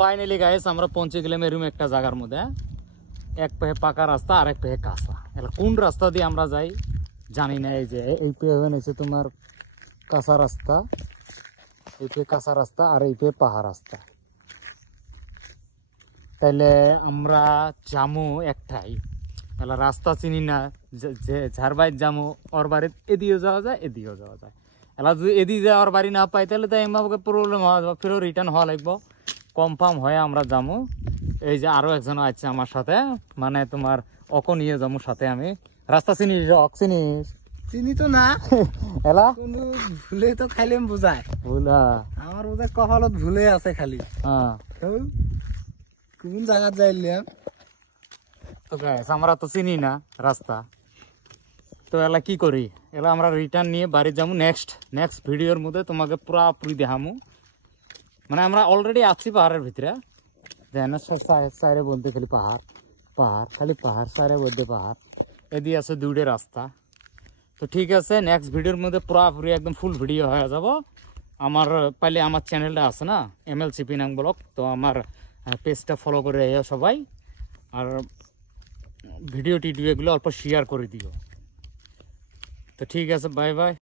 Finally guys আমরা পৌঁছে গেলাম এরকম একটা জায়গার মধ্যে। এক পাশে পাকা রাস্তা আর এক পাশে কাঁচা। এলা কোন রাস্তা দিয়ে আমরা যাই জানি না। এই যে এই পাশে হচ্ছে তোমার কাঁচা রাস্তা, এই পাশে কাঁচা রাস্তা আর এই পাশে পাহাড় রাস্তা। তাইলে আমরা যামু একটাই, এলা রাস্তা চিনি না, যে যার বাড়ি যামু ওর বাড়ির এদিকেও যাওয়া যায় এদিকেও যাওয়া যায়। এলা যদি এদিকে যাওয়ার বাড়ি না পাই তাহলে তো আমাকে প্রবলেম হওয়া যাবে, ফেরও রিটার্ন হওয়া লাগবো। কনফার্ম হয়ে আমরা যাবো। এই যে আরো একজন আছে আমার সাথে, মানে তোমার অক নিয়ে যাবো সাথে। আমি রাস্তা চিনিস? চিনিস? চিনি তো না এলা ভুলে তো খাইলাম বুঝায় ভুলা আমার বোধহয় কপালত ভুলে আছে খালি। হ্যাঁ কোন জায়গা যাইলাম তো গাইস আমরা তো চিনি না রাস্তা। তো এলা কি করি, এলা আমরা রিটার্ন নিয়ে বাড়ি যাবো। নেক্সট ভিডিওর মধ্যে তোমাকে পুরাপুরি দেখামু। মানে আমরা অলরেডি আছি পাহাড়ের ভিতরে, দেখেন সাইডে বলতে খালি পাহাড় পাহাড়, খালি পাহাড়, সাইডে বলতে পাহাড়, এদিকে আছে দুইটা রাস্তা। তো ঠিক আছে, নেক্সট ভিডিওর মধ্যে পুরাপুরি একদম ফুল ভিডিও হয়ে যাব। আমার পাইলে আমার চ্যানেলটা আছে না MLC পিনাং ব্লগ, তো আমার পেজটা ফলো করে সবাই, আর ভিডিও টিডিও এগুলো অল্প শেয়ার করে দিও। তো ঠিক আছে, বাই বাই।